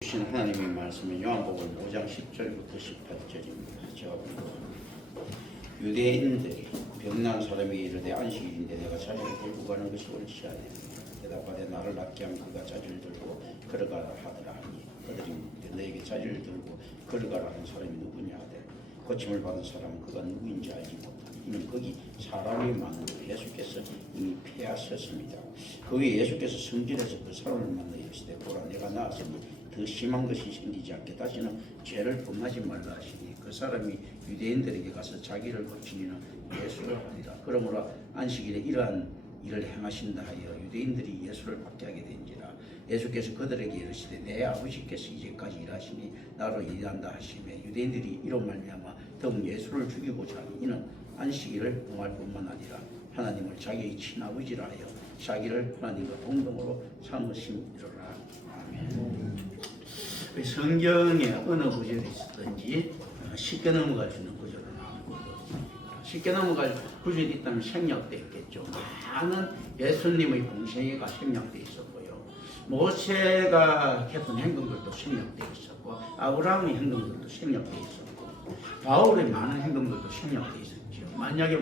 주신 하나님의 말씀은 요한복음 5장 10절부터 18절입니다. 제가 보니까 유대인들이 병난 사람이 이르되 안식일인데 내가 자리를 들고 가는 것이 옳지 아니하냐. 대답하되 나를 낫게 하면 그가 자리를 들고 걸어가라 하더라 하니 그들이 묻되 너에게 자리를 들고 걸어가라 하는 사람이 누구냐 하되 고침을 받은 사람은 그가 누구인지 알지 못하니 이는 거기 사람이 많은데 예수께서 이미 폐하셨습니다. 거기 예수께서 성전에서 그 사람을 만나 이르시되 보라 내가 나았으니 더 심한 것이 생기지 않게 다시는 죄를 범하지 말라 하시니 그 사람이 유대인들에게 가서 자기를 고치니는 예수를 하니라. 그러므로 안식일에 이러한 일을 행하신다 하여 유대인들이 예수를 박해하게 된지라. 예수께서 그들에게 이르시되 내 아버지께서 이제까지 일하시니 나로 일한다 하시매 유대인들이 이로 말미암아 더욱 예수를 죽이고자 하니 이는 안식일을 범할 뿐만 아니라 하나님을 자기의 친아버지라 하여 자기를 하나님과 동등으로 삼으심이로라. 아멘. 성경에 어느 구절이 있었든지 쉽게 넘어갈 수 있는 구절을 나옵니다. 쉽게 넘어갈 구절이 있다면 생략되어 있겠죠. 많은 예수님의 공생애가 생략되어 있었고요. 모세가 했던 행동들도 생략되어 있었고 아브라함의 행동들도 생략되어 있었고 바울의 많은 행동들도 생략되어 있었죠. 만약에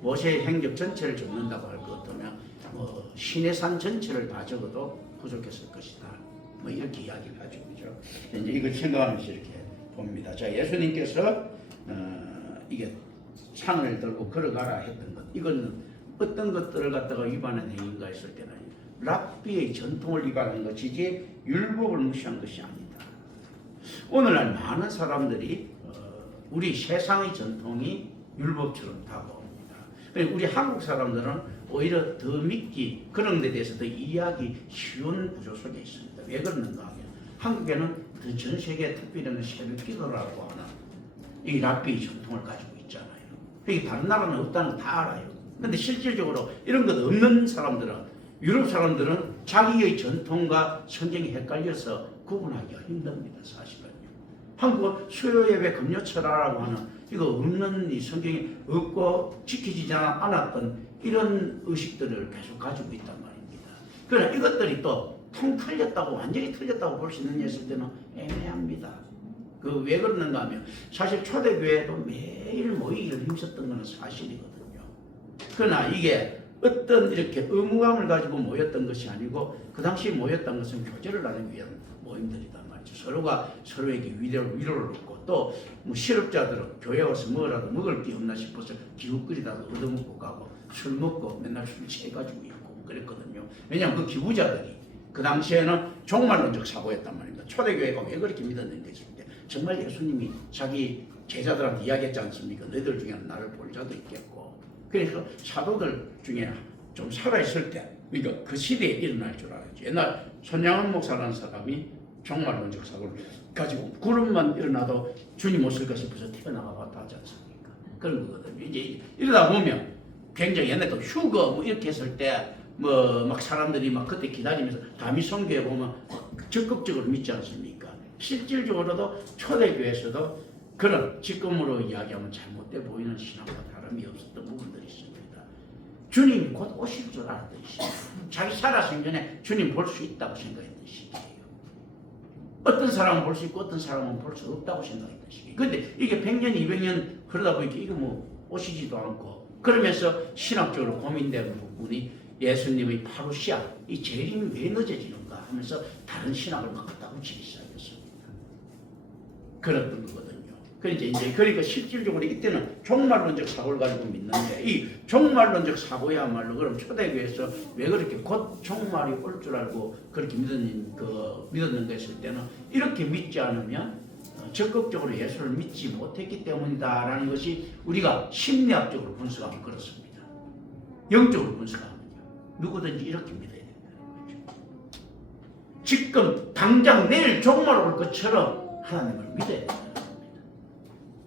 모세의 행적 전체를 적는다고 할 것 같으면 시내산 전체를 다 적어도 부족했을 것이다. 이렇게 이야기를 하죠. 그죠? 이제 이걸 생각하면서 이렇게 봅니다. 자, 예수님께서 이게 창을 들고 걸어가라 했던 것, 이거는 어떤 것들을 갖다가 위반한 행위가 있을 때는 랍비의 전통을 위반한 것이지 율법을 무시한 것이 아니다. 오늘날 많은 사람들이 우리 세상의 전통이 율법처럼 다가옵니다. 우리 한국 사람들은 오히려 더 믿기 그런 데 대해서 더 이해하기 쉬운 구조 속에 있습니다. 왜 그러는가 하면 한국에는 전 세계 특별히는 새벽기도라고 하는 이 랍비의 전통을 가지고 있잖아요. 이게 다른 나라는 없다는 거 다 알아요. 근데 실질적으로 이런 것 없는 사람들은 유럽 사람들은 자기의 전통과 성경이 헷갈려서 구분하기가 힘듭니다. 사실은요. 한국은 수요예배 금요철화라고 하는 이거 없는 이 성경이 없고 지켜지지 않았던 이런 의식들을 계속 가지고 있단 말입니다. 그러나 이것들이 또 통 틀렸다고 완전히 틀렸다고 볼 수 있는 예수 때는 애매합니다. 왜 그러는가 하면 사실 초대교회도 매일 모이기를 힘썼던 것은 사실이거든요. 그러나 이게 어떤 이렇게 의무감을 가지고 모였던 것이 아니고 그 당시 모였던 것은 교제를 하기 위한 모임들이단 말이죠. 서로가 서로에게 위로를 얻고 또 실업자들은 교회 와서 뭐라도 먹을 게 없나 싶어서 기웃거리다가 얻어먹고 가고 술 먹고 맨날 술 취해가지고 있고 그랬거든요. 왜냐하면 그 기부자들이 그 당시에는 종말론적 사고였단 말입니다. 초대교회가 왜 그렇게 믿었는가 했을 때 정말 예수님이 자기 제자들한테 이야기했지 않습니까? 너희들 중에는 나를 볼 자도 있겠고 그래서 사도들 중에 좀 살아있을 때 그러니까 그 시대에 일어날 줄 알았죠. 옛날 손양원 목사라는 사람이 종말론적 사고를 가지고 구름만 일어나도 주님 오실까 싶어서 태어나가 봤다 하지 않습니까? 그런 거거든요. 이제 이러다 보면 굉장히 옛날에 또 휴거 뭐 이렇게 했을 때 막 사람들이 막 그때 기다리면서 다미성교에 보면 적극적으로 믿지 않습니까? 실질적으로도 초대교회에서도 그런 지금으로 이야기하면 잘못돼 보이는 신앙과 다름이 없었던 부분들이 있습니다. 주님이 곧 오실 줄 알았던 시기예요. 자기 살아생 전에 주님 볼 수 있다고 생각했던 시기예요. 어떤 사람은 볼 수 있고 어떤 사람은 볼 수 없다고 생각했던 시기예요. 그런데 이게 100년, 200년 그러다 보니까 이거 뭐 오시지도 않고 그러면서 신학적으로 고민되는 부분이 예수님의 파루시아, 이 재림이 왜 늦어지는가 하면서 다른 신학을 막 갖다 붙이기 시작했습니다. 그랬던 거거든요. 그러니까 실질적으로 이때는 종말론적 사고를 가지고 믿는데 이 종말론적 사고야말로 그럼 초대교회에서 왜 그렇게 곧 종말이 올 줄 알고 그렇게 믿었는가 했을 때는 이렇게 믿지 않으면 적극적으로 예수를 믿지 못했기 때문이다라는 것이 우리가 심리학적으로 분석하면 그렇습니다. 영적으로 분석하면 누구든지 이렇게 믿어야 된다는 거죠. 지금 당장 내일 종말 올 것처럼 하나님을 믿어야 된다는 겁니다.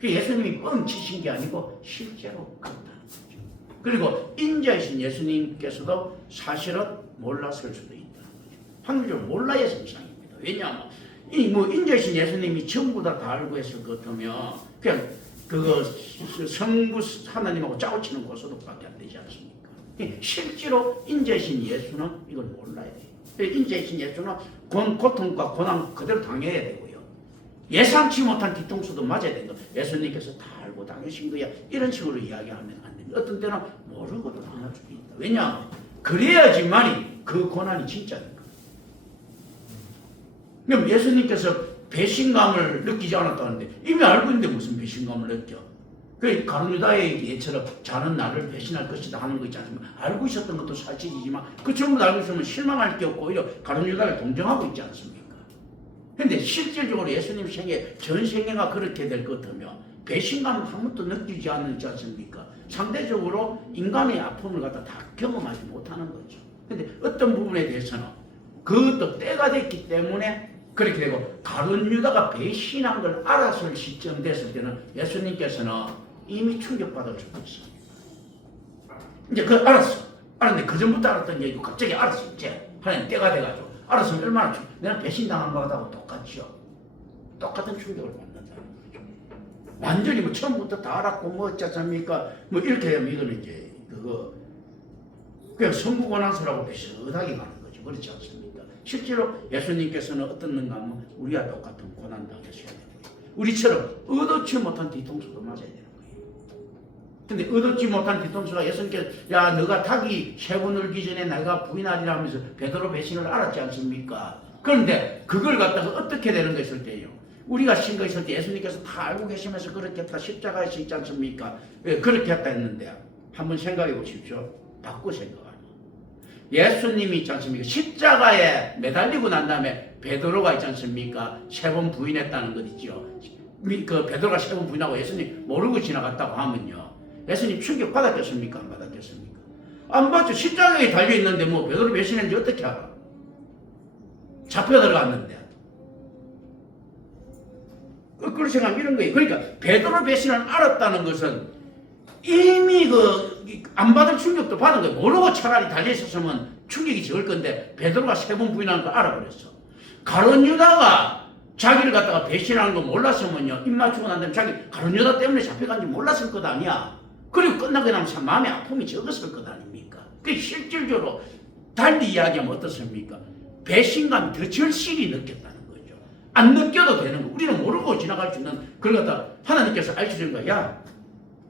예수님이 뻥치신 게 아니고 실제로 그렇다는 거죠. 그리고 인자이신 예수님께서도 사실은 몰랐을 수도 있다는 거죠. 확률적으로 몰라야 정상입니다. 왜냐하면 인자이신 예수님이 전부 다 알고 했을 것 같으면 그냥 성부 하나님하고 짜고치는 고소득밖에 안 되지 않습니까? 실제로 인자이신 예수는 이걸 몰라야 돼요. 인자이신 예수는 고통과 고난 그대로 당해야 되고요. 예상치 못한 뒤통수도 맞아야 되는 거. 예수님께서 다 알고 당하신 거야. 이런 식으로 이야기하면 안 됩니다. 어떤 때는 모르고도 당할 수도 있다. 왜냐? 그래야지만이 그 고난이 진짜니까. 그럼 예수님께서 배신감을 느끼지 않았다는데 이미 알고 있는데 무슨 배신감을 느껴? 그 가룟유다의 예처럼 자는 나를 배신할 것이다 하는 거 있지 않습니까? 알고 있었던 것도 사실이지만 그 전부 알고 있으면 실망할 게 없고 오히려 가룟유다를 동정하고 있지 않습니까? 근데 실질적으로 예수님 생애 전 생애가 그렇게 될 것 같으면 배신감을 한 번도 느끼지 않지 않습니까? 상대적으로 인간의 아픔을 갖다 다 경험하지 못하는 거죠. 근데 어떤 부분에 대해서는 그것도 때가 됐기 때문에 그렇게 되고, 가룟유다가 배신한 걸 알았을 시점 됐을 때는 예수님께서는 이미 충격받아 죽었어. 이제 그 알았어. 알았는데 그 전부터 알았던 얘기고 갑자기 알았어. 이제 하나님 때가 돼가지고 알았으면 얼마나 내가 배신당한 거하고 똑같죠. 똑같은 충격을 받는다는 거죠. 완전히 뭐 처음부터 다 알았고 뭐 어쩌 습니까? 뭐 이렇게 하면 이거는 이제 그냥 성부권한서라고 비슷하게 가는 거죠. 그렇지 않습니까? 실제로 예수님께서는 어떻는가 하면 우리와 똑같은 고난 당하셔야 되고요. 우리처럼 의도치 못한 뒤통수도 맞아야 되는 거예요. 근데 의도치 못한 뒤통수가 예수님께서 야 너가 닭이 세 번 울기 전에 내가 부인하리라 하면서 베드로 배신을 알았지 않습니까? 그런데 그걸 갖다가 어떻게 되는 거 있을 때요. 우리가 신거 있을 때 예수님께서 다 알고 계시면서 그렇게 했다. 십자가에서 있지 않습니까? 왜 그렇게 했다 했는데 한번 생각해 보십시오. 바꿔 생각하면 예수님이 있지 않습니까? 십자가에 매달리고 난 다음에 베드로가 있지 않습니까? 세 번 부인했다는 것 있죠. 그 베드로가 세 번 부인하고 예수님 모르고 지나갔다고 하면요. 예수님 충격 받았겠습니까? 안 받았겠습니까? 안 받죠. 십자가에 달려있는데 뭐 베드로 배신했는지 어떻게 알아? 잡혀 들어갔는데. 그걸 생각하면 이런 거예요. 그러니까 베드로 배신을 알았다는 것은 이미 안 받을 충격도 받은 거예요. 모르고 차라리 달려있었으면 충격이 적을 건데 베드로가 세 번 부인하는 걸 알아버렸어. 가룟유다가 자기를 갖다가 배신하는 거 몰랐으면요. 입 맞추고 난 다음에 자기 가룟유다 때문에 잡혀간지 몰랐을 것 아니야. 그리고 끝나고 나면 참 마음의 아픔이 적었을 것 아닙니까? 그 실질적으로 달리 이야기하면 어떻습니까? 배신감이 더 절실히 느꼈다는 거죠. 안 느껴도 되는 거. 우리는 모르고 지나갈 수 있는 그걸 갖다 하나님께서 알려주는 거야. 야,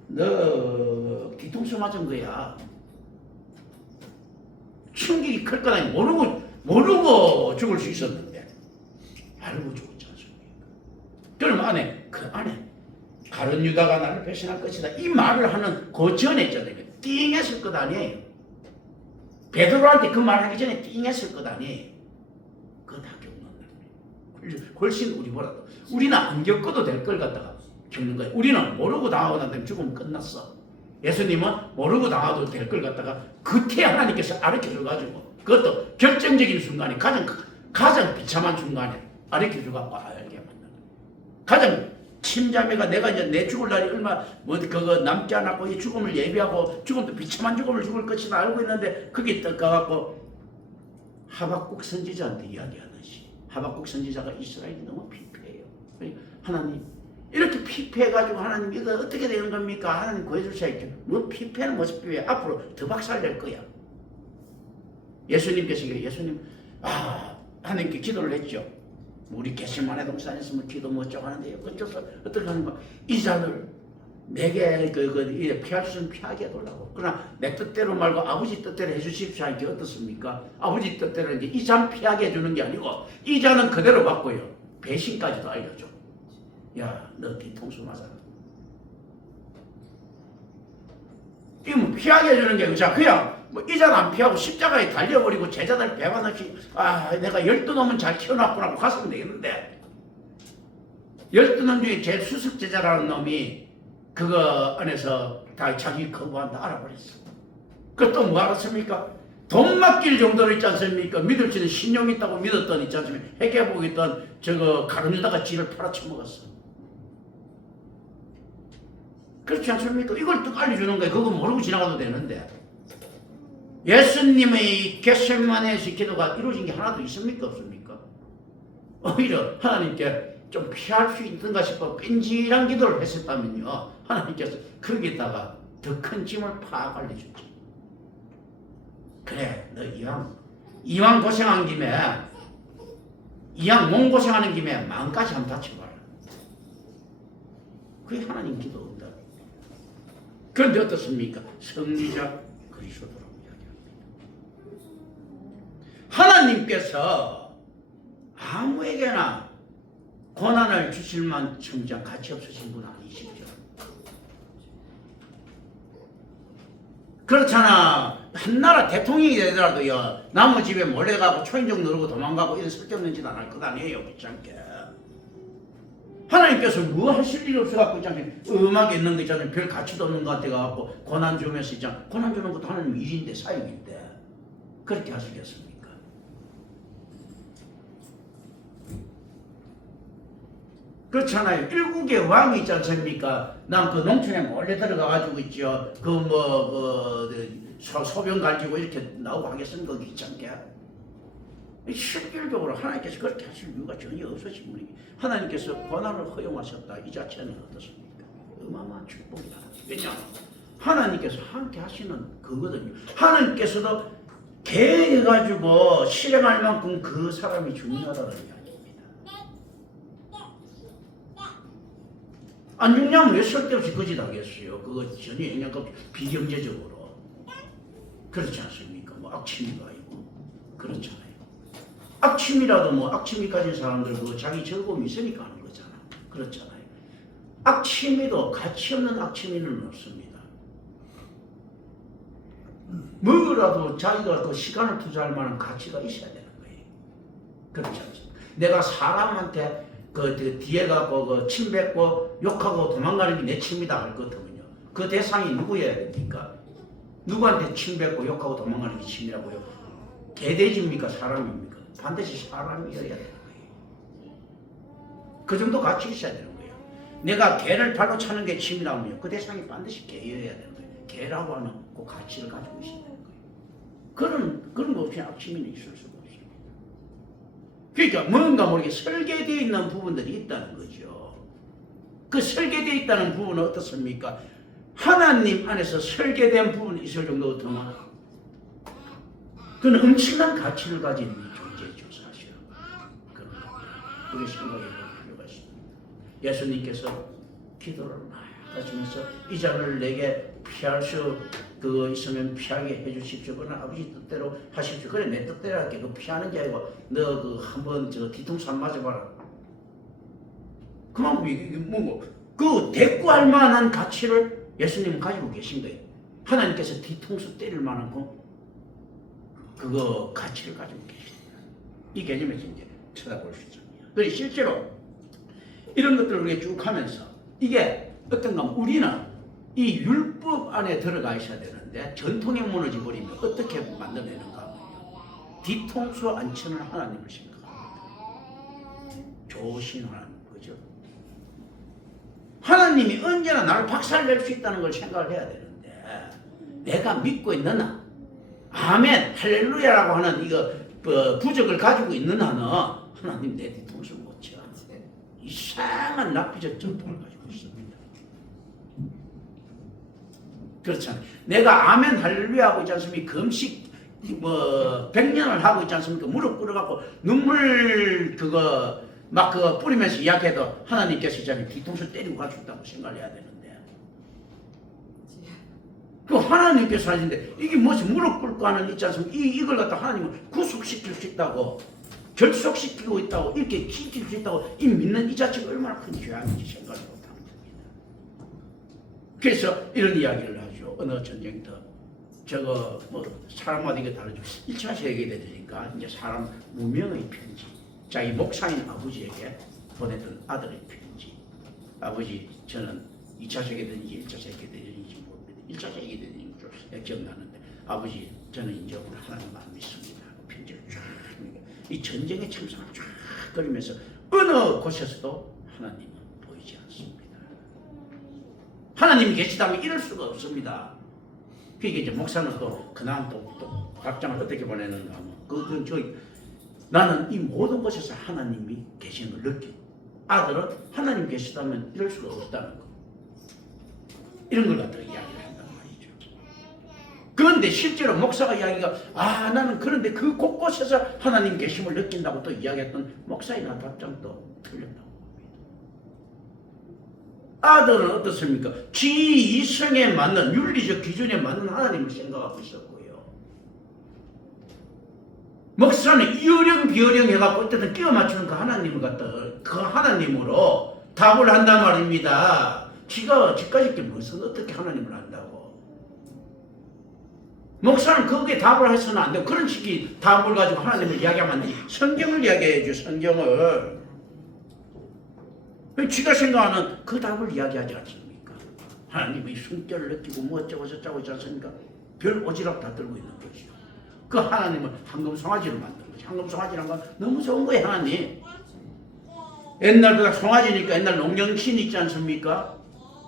너 뒤통수 맞은 거야. 충격이 클 거다. 모르고 죽을 수 있었는데 알고 죽었지 않습니까? 그럼 그 안에 가룟유다가 나를 배신할 것이다. 이 말을 하는 그 전에 있잖아요. 띵했을 것 아니에요. 베드로한테 그 말을 하기 전에 띵했을 것 아니에요. 그거 다 겪는다. 훨씬 우리보다도. 우리는 안 겪어도 될 걸 갖다가 겪는 거예요. 우리는 모르고 당하고 난 다음에 죽으면 끝났어. 예수님은 모르고 당하도 될 걸 갖다가 그때 하나님께서 가르쳐줘가지고 그것도 결정적인 순간에 가장 비참한 순간에 가르쳐줘갖고 알게 만든 거예요. 가장 침자매가 내가 이제 내 죽을 날이 얼마 그거 남지 않았고 이 죽음을 예비하고 죽음도 비참한 죽음을 죽을 것이다 알고 있는데 그게 딱 가갖고 하박국 선지자한테 이야기하듯이 하박국 선지자가 이스라엘이 너무 피폐해요. 하나님 이렇게 피폐해가지고 하나님 이거 어떻게 되는 겁니까? 하나님 구해주셔야죠. 뭐 피폐는 무슨 피폐 앞으로 더 박살낼 거야. 예수님께서 예수님 하나님께 기도를 했죠. 우리 겟세마네 동산에서 뭐 기도 뭐 어쩌고 하는데요. 어떻게 하는 거야? 이 잔을 내게 피할 수는 피하게 해달라고. 그러나 내 뜻대로 말고 아버지 뜻대로 해주십시오 하는 게 어떻습니까? 아버지 뜻대로 이제 이 잔 피하게 해주는 게 아니고 이 잔은 그대로 받고요. 배신까지도 알려줘. 야, 너 뒤통수 맞아. 이거 뭐 피하게 해주는 게 그냥 뭐 이 잔 안 피하고 십자가에 달려버리고 제자들 배반 없이 내가 12놈은 잘 키워놨구나 하고 갔으면 되겠는데 12놈 중에 제일 수석 제자라는 놈이 그거 안에서 다 자기 거부한다 알아버렸어. 그것도 뭐 알았습니까? 돈 맡길 정도로 있지 않습니까? 믿을 줄은 신용이 있다고 믿었던 있지 않습니까? 회개하고 있던 저거 가룟유다가 지를 팔아쳐먹었어. 그렇지 않습니까? 이걸 또 알려주는 거예요. 그거 모르고 지나가도 되는데 예수님의 겟세마네에서 기도가 이루어진 게 하나도 있습니까? 없습니까? 오히려 하나님께 좀 피할 수 있는가 싶어 뺀질한 기도를 했었다면요. 하나님께서 거기에다가 더 큰 짐을 팍 알려줬죠. 그래, 너 이왕 이왕 고생한 김에 이왕 몸 고생하는 김에 마음까지 한번 다쳐봐라. 그게 하나님 기도입니다. 그런데 어떻습니까? 성리자 그리스도라고 이야기합니다. 하나님께서 아무에게나 고난을 주실 만 청장 가치 없으신 분 아니시죠? 그렇잖아. 한 나라 대통령이 되더라도요, 남의 집에 몰래 가고 초인종 누르고 도망가고 이런 쓸데없는 짓 안 할 것 아니에요. 그렇지 않게. 하나님께서 뭐 하실 일이 없어갖고 있잖아요. 음악에 있는 거 있잖아요. 별 가치도 없는 것 같아갖고 고난 주면서 있잖아요. 고난 주는 것도 하나님 일인데, 사역인데 그렇게 하시겠습니까? 그렇잖아요. 일국의 왕이 있지 않습니까? 난 그 농촌에 몰래 들어가가지고 있죠. 소변 가지고 이렇게 나오고 하겠습니까? 있지 않게. 실질적으로 하나님께서 그렇게 하실 이유가 전혀 없으신 분이 하나님께서 고난을 허용하셨다. 이 자체는 어떻습니까? 어마어마한 축복이다. 왜냐하면 하나님께서 함께 하시는 그거거든요. 하나님께서도 계획해가지고 실행할 만큼 그 사람이 중요하다는 이야기입니다. 안 죽냐면 왜 쓸데없이 거짓 하겠어요? 그거 전혀 영향없이 비경제적으로. 그렇지 않습니까? 뭐 악취미가 아니고 그렇잖아요. 악취미라도 뭐 악취미 가진 사람들 그거 자기 즐거움이 있으니까 하는 거잖아. 그렇잖아요. 악취미도 가치 없는 악취미는 없습니다. 뭐라도 자기가 그 시간을 투자할 만한 가치가 있어야 되는 거예요. 그렇지 않습니까? 내가 사람한테 그 뒤에 가고 그 침 뱉고 욕하고 도망가는 게 내 취미다 할 거거든요. 그 대상이 누구여야 됩니까? 누구한테 침 뱉고 욕하고 도망가는 게 취미라고요? 개돼지입니까? 사람입니까? 반드시 사람이어야 되는 거예요. 그 정도 가치 있어야 되는 거예요. 내가 개를 발로 차는 게 취미라면 그 대상이 반드시 개여야 되는 거예요. 개라고 하는 그 가치를 가지고 있어야 되는 거예요. 그런 거 없이 악취미는 있을 수가 없습니다. 그러니까 뭔가 모르게 설계되어 있는 부분들이 있다는 거죠. 그 설계되어 있다는 부분은 어떻습니까? 하나님 안에서 설계된 부분이 있을 정도가 더 많아. 그건 엄청난 가치를 가진 존재죠, 사실은. 그런 겁니다. 우리 생각해 볼 필요가 있습니다. 예수님께서 기도를 많이 하시면서 이 잔을 내게 피할 수 그거 있으면 피하게 해주십시오. 그러나 아버지 뜻대로 하십시오. 그래 내 뜻대로 할게. 그 피하는 게 아니고 너 그 한번 저 뒤통수 한 맞아봐라. 그만큼 이게 뭐고 그 대꾸할 만한 가치를 예수님은 가지고 계신 거예요. 하나님께서 뒤통수 때릴 만한 그거 가치를 가지고 계십니다. 이 개념에서 이제 쳐다볼 수 있습니다. 그래서 실제로 이런 것들을 우리가 쭉 하면서 이게 어떤가 하면 우리는 이 율법 안에 들어가 있어야 되는데 전통에 무너져 버리면 어떻게 만들어내는가 하면요. 뒤통수 안 치는 하나님을 생각합니다. 좋으신 하나님, 그죠? 하나님이 언제나 나를 박살낼 수 있다는 걸 생각을 해야 되는데 내가 믿고 있는 한 아멘 할렐루야라고 하는 이거 부적을 가지고 있는 한은 하나님 내 뒤통수 못 쳐. 이상한 납비적 전통을 가지고 있습니다. 그렇잖아요. 내가 아멘 할렐루야 하고 있지 않습니까? 금식 100년을 하고 있지 않습니까? 무릎 꿇어갖고 눈물 막 그거 뿌리면서 이야기해도 하나님께서 이제 뒤통수 때리고 가주셨다고 생각을 해야 되는데 그 하나님께서 하시는데 이게 무슨 무릎 꿇고 하는 있지 않습니까? 이걸 갖다 하나님은 구속시킬 수 있다고 결속시키고 있다고 이렇게 지킬 수 있다고 이 믿는 이 자체가 얼마나 큰 죄악인지 생각을 못하는 겁니다. 그래서 이런 이야기를 하죠. 어느 전쟁터 저거 사람마다 이게 다르죠. 1차 세계대전이니까 이제 사람 무명의 편지 자기 목사인 아버지에게 보냈던 아들의 편지. 아버지 저는 2차 세계대전인지 1차 세계대전인지 모릅니다. 1차 세계대전인 줄 기억나는데 아버지 저는 이제 오늘 하나님만 믿습니다. 편지를 쫙 이 전쟁의 참상을 쫙 그리면서 어느 곳에서도 하나님은 보이지 않습니다. 하나님이 계시다면 이럴 수가 없습니다. 그게 이제 목사는 또 그다음 또 답장을 어떻게 보내는가 하면 나는 이 모든 곳에서 하나님이 계시는 걸 느끼고 아들은 하나님 계시다면 이럴 수가 없다는 거. 이런 걸 갖다가 이야기를 한단 말이죠. 그런데 실제로 목사가 이야기가 나는 그런데 그 곳곳에서 하나님 계심을 느낀다고 또 이야기했던 목사의 답장도 틀렸다고 봅니다. 아들은 어떻습니까? 지 이성에 맞는 윤리적 기준에 맞는 하나님을 생각하고 있었고요. 목사는 이어령 비어령 해갖고 어쨌든 끼워 맞추는 그 하나님을 갖다 그 하나님으로 답을 한단 말입니다. 지까지 게 무슨 어떻게 하나님을 안다고? 목사는 거기에 답을 해서는 안 되고 그런 식의 답을 가지고 하나님을 이야기하면 안 되지. 성경을 이야기해야죠. 성경을. 지가 생각하는 그 답을 이야기하지 않습니까? 하나님의 숨결을 느끼고 뭐 어쩌고 저쩌고 있지 않습니까? 별 오지랖 다 들고 있는 것이죠. 그 하나님을 황금송아지로 만든 거지. 황금송아지란 건 너무 좋은 거예요. 하나님. 옛날보다 송아지니까 옛날 농경신 있지 않습니까?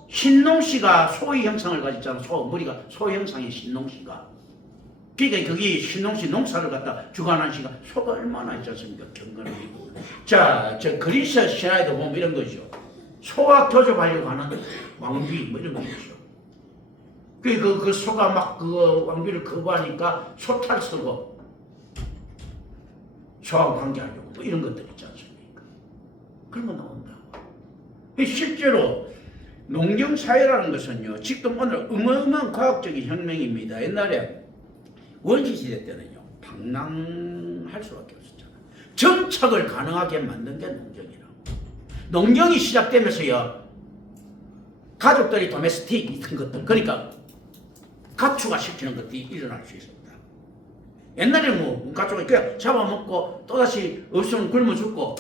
신농씨가 소의 형상을 가졌잖아. 머리가 소 형상의 신농씨가. 그러니까 거기 신농씨 농사를 갖다 주관한 씨가 소가 얼마나 있지 않습니까? 경건하게. 자, 저 그리스 신화에도 보면 이런 거죠. 소와 교접하려고 하는 왕비 뭐 이런 거죠. 그 소가 막 그 왕비를 거부하니까 소탈 쓰고 소하고 관계하려고 뭐 이런 것들 있지 않습니까? 그런 거 나온다고. 실제로 농경사회라는 것은요, 지금 오늘 어마어마한 과학적인 혁명입니다. 옛날에 원시시대 때는요, 방랑할 수밖에 없었잖아요. 정착을 가능하게 만든 게 농경이라고. 농경이 시작되면서요, 가족들이 도메스틱 같은 것들, 그러니까 가축화 시키는 것들이 일어날 수 있었다. 옛날에 뭐 가축을 그냥 잡아먹고 또다시 없으면 굶어 죽고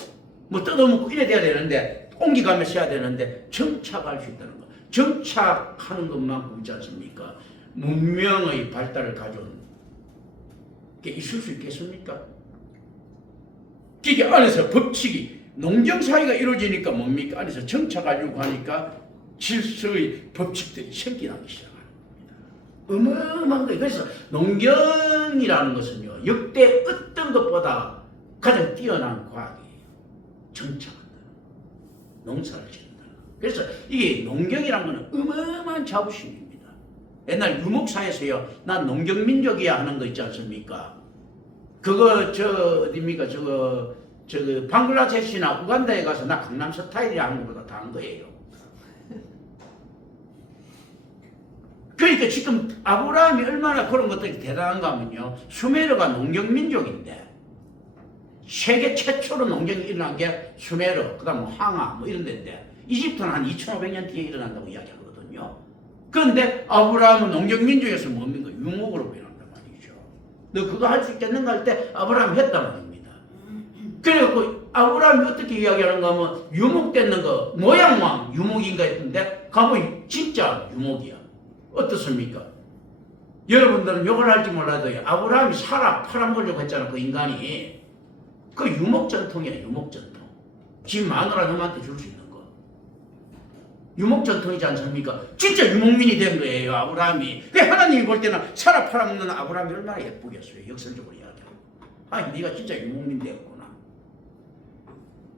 뭐 뜯어먹고 이래 돼야 되는데 옮기가면서 해야 되는데 정착할 수 있다는 거. 정착하는 것만큼 있지 않습니까? 문명의 발달을 가져온 게 있을 수 있겠습니까? 이게 안에서 법칙이 농경사회가 이루어지니까 뭡니까? 안에서 정착하려고 하니까 질서의 법칙들이 생겨나기 시작합니다. 어마어마한 거예요. 그래서 농경이라는 것은요, 역대 어떤 것보다 가장 뛰어난 과학이에요. 정착한다. 농사를 짓는다. 그래서 이게 농경이라는 것은 어마어마한 자부심입니다. 옛날 유목사에서요, 난 농경민족이야 하는 거 있지 않습니까? 그거 어디입니까? 방글라데시나 우간다에 가서 나 강남 스타일이야 하는 것보다 다 한 거예요. 그러니까 지금 아브라함이 얼마나 그런 것들이 대단한가 하면요, 수메르가 농경민족인데 세계 최초로 농경이 일어난 게 수메르, 그 다음 뭐 항아 뭐 이런 데인데 이집트는 한 2500년 뒤에 일어난다고 이야기하거든요. 그런데 아브라함은 농경민족에서 뭡니까? 유목으로 변한단 말이죠. 너 그거 할 수 있겠는가 할 때 아브라함이 했단 말입니다. 그래갖고 아브라함이 어떻게 이야기하는가 하면 유목됐는 거 모양왕 유목인가 했는데 가보니 진짜 유목이야. 어떻습니까? 여러분들은 욕을 할지 몰라도 아브라함이 사라 팔아먹으려고 했잖아. 그 인간이. 그 유목전통이야. 유목전통. 집 마누라 놈한테 줄 수 있는 거. 유목전통이지 않습니까? 진짜 유목민이 된 거예요. 아브라함이. 하나님이 볼 때는 사라 팔아먹는 아브라함이 얼마나 예쁘겠어요. 역설적으로 이야기하면. 네가 진짜 유목민 되었구나.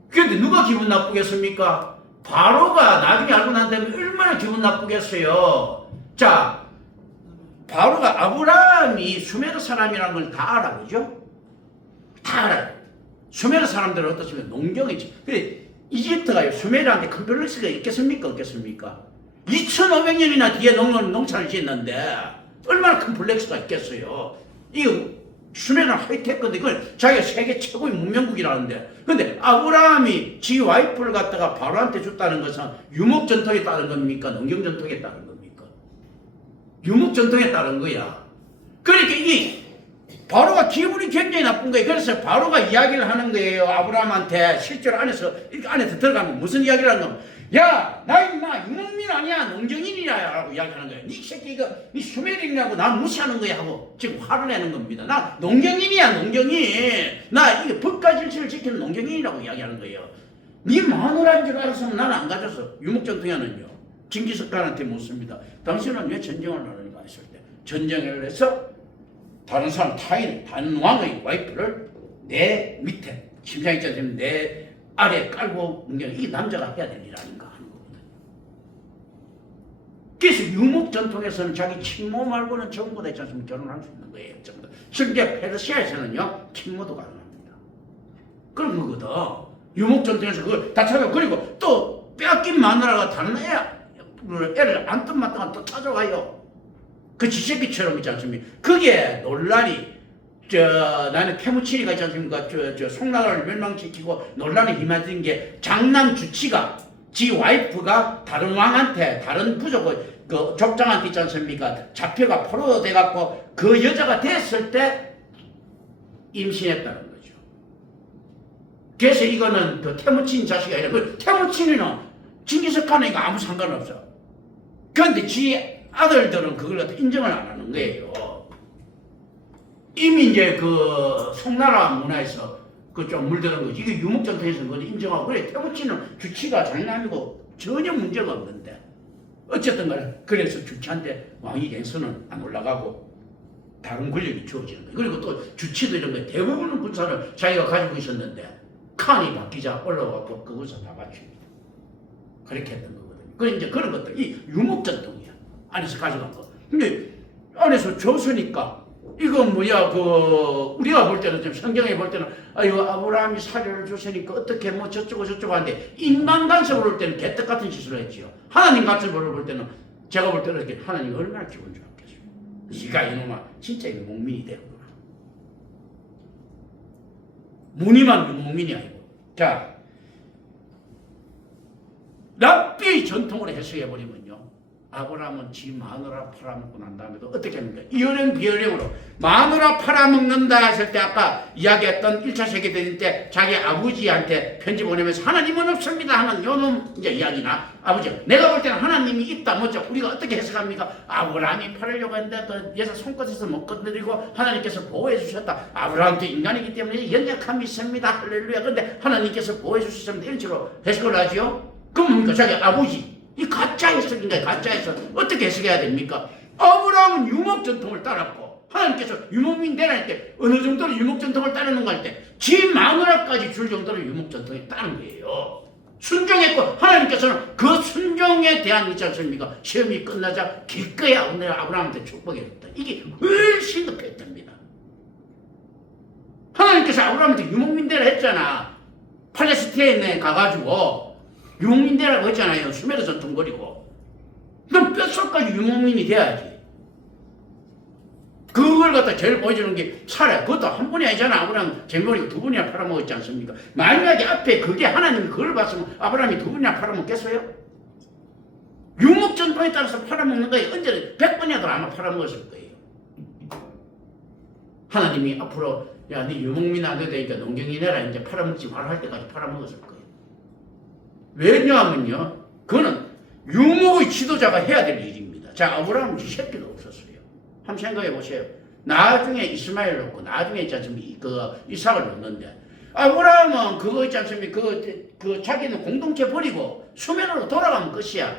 그런데 누가 기분 나쁘겠습니까? 바로가 나중에 알고 난 다음에 얼마나 기분 나쁘겠어요. 자, 바로가 아브라함이 수메르 사람이라는 걸 다 알아, 그죠? 다 알아요. 수메르 사람들은 어떻습니까? 농경이지. 그래, 이집트가 수메르한테 큰 밸런스가 있겠습니까? 없겠습니까? 2500년이나 뒤에 농사를 짓는데 얼마나 큰 플렉스가 있겠어요. 이 수메르는 하이테크인데 그걸 자기가 세계 최고의 문명국이라는데, 근데 아브라함이 지 와이프를 갖다가 바로한테 줬다는 것은 유목 전통에 따른 겁니까? 농경 전통에 따른 겁니까? 유목 전통에 따른 거야. 그러니까 이 바로가 기분이 굉장히 나쁜 거예요. 그래서 바로가 이야기를 하는 거예요. 아브라함한테 실제로 안에서 들어가면 무슨 이야기를 하는 거야? 야, 나 임마 유목민 아니야, 농경인이야 라고 이야기하는 거야. 니 새끼 이거 니 수메르인이라고 나 무시하는 거야 하고 지금 화를 내는 겁니다. 나 농경인이야, 농경인. 나 이게 법과 질서를 지키는 농경인이라고 이야기하는 거예요. 니 마누라인 줄 알았으면 나는 안 가졌어. 유목전통에는요, 징기스칸한테 묻습니다. 당신은 왜 전쟁을 하는가 했을 때, 전쟁을 해서 다른 사람 다른 왕의 와이프를 내 밑에 심상이자 되면 내 아래 깔고, 이 남자가 해야 될 일 아닌가 하는 거거든요. 그래서 유목 전통에서는 자기 친모 말고는 전부 다 있지 않습니까? 결혼할 수 있는 거예요. 전부 다. 실제 페르시아에서는요, 친모도 가능합니다. 그런 거거든. 유목 전통에서 그걸 다 찾아. 그리고 또 빼앗긴 마누라가 다른 애를 안뜬 마땅한 또 찾아와요. 그 지새끼처럼 있지 않습니까? 그게 논란이, 나는 캐무치리가 있지 않습니까? 송나라를 멸망시키고 논란에 휘말린 게 장남 주치가 지 와이프가 다른 왕한테, 다른 부족, 그 족장한테 있지 않습니까? 잡혀가 포로돼 갖고 그 여자가 됐을 때 임신했다는 거죠. 그래서 이거는 그 태무친 자식이 아니라 그 태무친이는 징기스칸은 이거 아무 상관없어. 그런데 지 아들들은 그걸 갖다 인정을 안 하는 거예요. 이미 이제 그 송나라 문화에서 그 좀 물들은 거지. 이게 유목전통에서는 그걸 인정하고, 그래, 태무치는 주치가 장남이고 전혀 문제가 없는데. 어쨌든 간에, 그래서 주치한테 왕위 갱선은 안 올라가고 다른 권력이 주어지는 거예요. 그리고 또 주치도 이런 거 대부분은 군사를 자기가 가지고 있었는데 칸이 바뀌자 올라가고 그것을 다 바칩니다. 그렇게 했던 거거든요. 그 이제 그런 것들, 이 유목전통이야. 안에서 가져간 거. 근데 안에서 줬으니까 이건 뭐야, 우리가 볼 때는, 좀 성경에 볼 때는, 아유, 아브라함이 사료를 줬으니까 어떻게 뭐 저쩌고 하는데, 인간 관습으로 볼 때는 개떡 같은 짓을 했지요. 하나님 관습으로 볼 때는, 제가 볼 때는 이렇게 하나님이 얼마나 기분 좋았겠어요. 네가 이놈아, 진짜 이거 목민이 되는구나. 무늬만 목민이 아니고. 자, 랍비의 전통으로 해석해버리면요, 아브라함은 지 마누라 팔아먹고 난 다음에도 어떻게 합니까? 이어령 비어령으로 마누라 팔아먹는다 했을 때 아까 이야기했던 1차 세계대전 때 자기 아버지한테 편지 보내면서 하나님은 없습니다 하는 요놈 이제 이야기나, 아버지 내가 볼 때는 하나님이 있다 뭐죠? 우리가 어떻게 해석합니까? 아브라함이 팔으려고 했는데 또 여자 손끝에서 못 건드리고 하나님께서 보호해 주셨다. 아브라함도 인간이기 때문에 연약함이 있습니다. 할렐루야. 근데 하나님께서 보호해 주셨습니다. 이런 식으로 해석을 하죠. 그럼 뭡니까? 자기 아버지, 이 가짜 해석인데, 가짜 해석 어떻게 해석해야 됩니까? 아브라함은 유목 전통을 따랐고 하나님께서 유목민 되라 때 어느 정도로 유목 전통을 따르는가 할 때 지 마누라까지 줄 정도로 유목 전통에 따른 거예요. 순종했고 하나님께서는 그 순종에 대한 있지 않습니까? 시험이 끝나자 기꺼이 아브라함한테 축복해 줬다. 이게 훨씬 더 컸답니다. 하나님께서 아브라함한테 유목민 되라 했잖아. 팔레스타인에 가가지고 유목민대라고 했잖아요. 수메르 전통거리고. 그럼 뼛속까지 유목민이 돼야지. 그걸 갖다 제일 보여주는 게 살아요. 그것도 한 분이 아니잖아. 아브라함 쟁거리고 두 분이나 팔아먹었지 않습니까? 만약에 앞에 그게 하나님이 그걸 봤으면 아브라함이 두 분이나 팔아먹겠어요? 유목 전통에 따라서 팔아먹는 거예요. 언제 100번이라도 아마 팔아먹었을 거예요. 하나님이 앞으로 야, 네 유목민 안 돼도 되니까 농경이 내라 이제 팔아먹지 말아 할 때까지 팔아먹었을 거예요. 왜냐하면요, 그거는 유목의 지도자가 해야 될 일입니다. 자, 아브라함은 새끼도 없었어요. 한번 생각해 보세요. 나중에 이스마엘을 놓고 나중에 있지 않습니까? 이삭을 놓는데 아브라함은 그거 있지 않습니까? 그 자기는 공동체 버리고 수메르로 돌아가면 끝이야.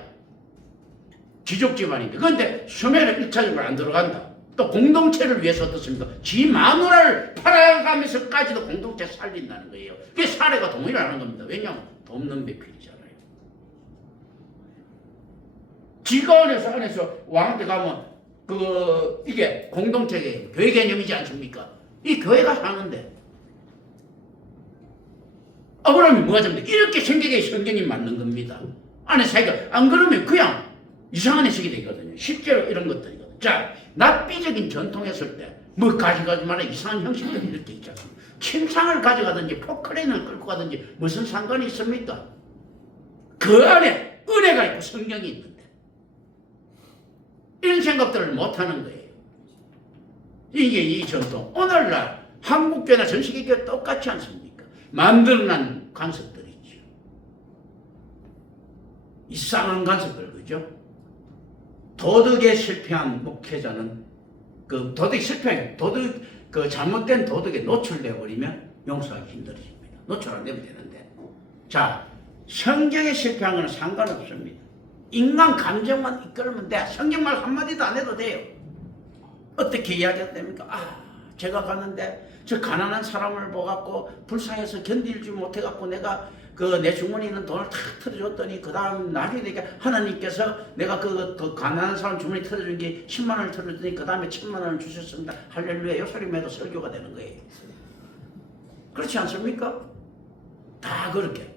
지족 집안인데. 그런데 수메르 1차적으로 안 들어간다. 또 공동체를 위해서 어떻습니까? 지 마누라를 팔아가면서까지도 공동체 살린다는 거예요. 그게 사례가 동일하는 겁니다. 왜냐하면 돕는 배필이잖아요. 지가 안에서 왕한테 가면 이게 공동체 교회 개념이지 않습니까? 이 교회가 사는데 아브라함이 뭐가 잘못돼? 이렇게 성경이 맞는 겁니다. 안에 사이가 안 그러면 그냥 이상한 해석이 되거든요. 실제로 이런 것들이거든요. 자, 납비적인 전통했을 때 뭐 가져가지만 이상한 형식들이 이렇게 있지 않습니까? 침상을 가져가든지 포크레인을 끌고 가든지 무슨 상관이 있습니까? 그 안에 은혜가 있고 성경이 있는데 이런 생각들을 못하는 거예요. 이게 이 전통. 오늘날 한국교회나 전세계교회 똑같지 않습니까? 만들어낸 관습들이죠. 이상한 관습들, 그죠? 도덕에 실패한 목회자는 잘못된 도덕에 노출되어 버리면 용서하기 힘들어집니다. 노출 안 되면 되는데. 자, 성경에 실패한 건 상관없습니다. 인간 감정만 이끌면 돼. 성경 말 한마디도 안 해도 돼요. 어떻게 이야기해도 됩니까? 제가 갔는데 저 가난한 사람을 보갖고 불쌍해서 견딜지 못해갖고 내가 그 내 주머니에 있는 돈을 탁 털어줬더니 그 다음 나중에 되니까 하나님께서 내가 그 가난한 사람 주머니 털어준 게 10만 원을 털어줬더니 그 다음에 1000만 원을 주셨습니다. 할렐루야. 요 소리만 해도 설교가 되는 거예요. 그렇지 않습니까? 다 그렇게.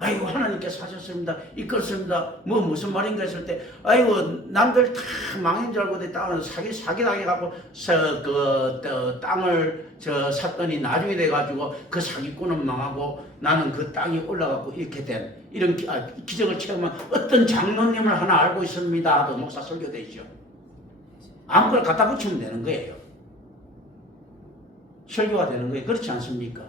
아이고 하나님께서 하셨습니다. 이끌었습니다. 뭐 무슨 말인가 했을 때 아이고 남들 다 망인 줄 알고 땅을 사기 당해갖고 땅을 샀더니 나중에 돼가지고 그 사기꾼은 망하고 나는 그 땅이 올라가고 이렇게 된 이런 기적을 체험한 어떤 장로님을 하나 알고 있습니다. 하도 목사 설교되죠. 아무거나 갖다 붙이면 되는 거예요. 설교가 되는 거예요. 그렇지 않습니까?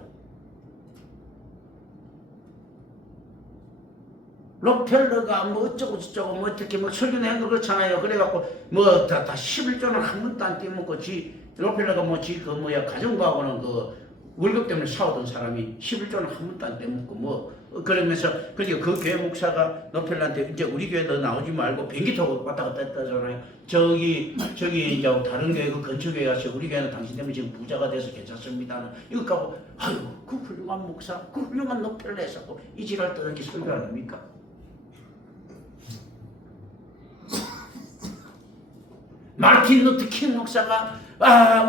록펠러가 뭐 어쩌고 저쩌고 뭐 어떻게 뭐 설교 내는 거 그렇잖아요. 그래갖고 뭐 다 11조는 한 번도 안 떼먹고 록펠러가 가정부하고는 그 월급 때문에 싸우던 사람이 11조는 한 번도 안 떼먹고 뭐 그러면서 그러니까 그 교회 목사가 록펠러한테 이제 우리 교회 너 나오지 말고 비행기 타고 왔다 갔다 했다잖아요. 저기 이제 다른 교회 그 근처 교회 가서 우리 교회는 당신 때문에 지금 부자가 돼서 괜찮습니다. 이거 갖고 아유 그 훌륭한 목사 그 훌륭한 록펠러 했었고 이 지랄 떠들기 설교 아닙니까? 마르틴 루터 킹 목사가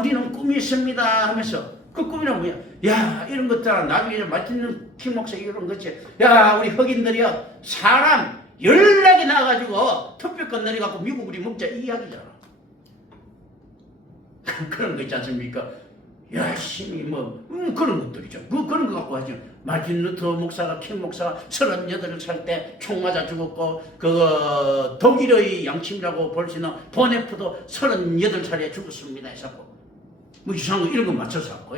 우리는 꿈이 있습니다 하면서 그 꿈이란 뭐야? 야 이런 것들 나중에 마르틴 루터 킹 목사 이런 거지. 야 우리 흑인들이요 사람 연락이 나가지고 특별권 내려갖고 미국 우리 먹자 이 이야기잖아. 그런 거 있지 않습니까? 열심히 그런 것들이죠. 그런 거 갖고 하죠. 마틴 루터 목사가 킹 목사가 38살 때 총 맞아 죽었고 그 독일의 양침이라고 볼 수 있는 보네프도 38살에 죽었습니다 해서고 뭐 이상한 거 이런 거 맞춰서 하고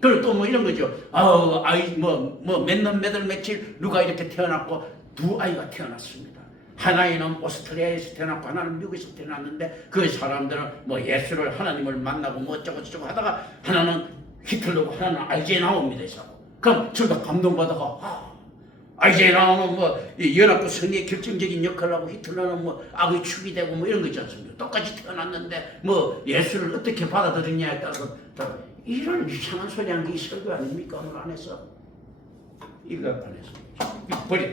그리고 또 뭐 이런 거죠. 아이 몇월 며칠 누가 이렇게 태어났고 두 아이가 태어났습니다. 하나는 오스트리아에서 태어났고 하나는 미국에서 태어났는데 그 사람들은 뭐 예수를 하나님을 만나고 뭐 어쩌고 저쩌고 하다가 하나는 히틀러고 하나는 아이젠하워입니다. 그럼 저가 감동받아가 아이젠하워는 뭐 연합국 승리에 결정적인 역할을 하고 히틀러는 뭐 악의 축이 되고 뭐 이런 거 있지 않습니까? 똑같이 태어났는데 뭐 예수를 어떻게 받아들였냐에 따라서 이런 이상한 소리 한 게 설교 아닙니까? 오늘 안에서 이거 안에서 버려.